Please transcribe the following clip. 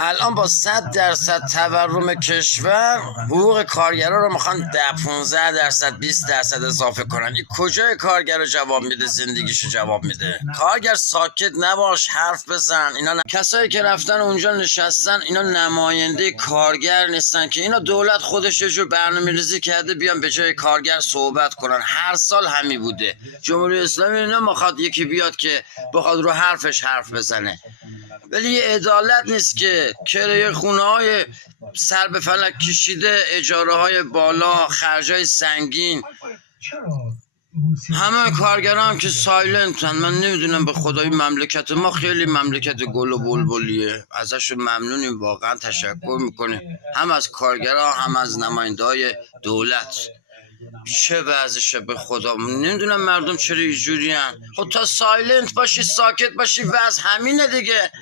الان با 100% تورم کشور حقوق کارگرا رو میخوان 15%، 20% اضافه کنن. این کجای کارگر رو جواب میده؟ زندگیشو جواب میده؟ کارگر ساکت نباش، حرف بزن. اینا کسایی که رفتن اونجا نشستن اینا نماینده کارگر نیستن که اینا دولت خودش یه جور برنامه‌ریزی کرده بیان به جای کارگر صحبت کنن. هر سال همین بوده. جمهوری اسلامی اینا میخواد یکی بیاد که بخواد رو حرفش حرف بزنه، ولی یه عدالت نیست که کرایه خونه های سر به فلک کشیده، اجاره های بالا، خرج های سنگین، همه کارگران هم که سایلنتن. من نمیدونم، به خدای مملکت ما خیلی مملکت گل و بلبلیه، ازش ممنونیم، واقعا تشکر میکنیم، هم از کارگران هم از نماینده های دولت. چه وضعشه به خدا؟ نمیدونم مردم چرا اینجوری ان. خب تا سایلنت باشی، ساکت باشی، وضع همینه دیگه.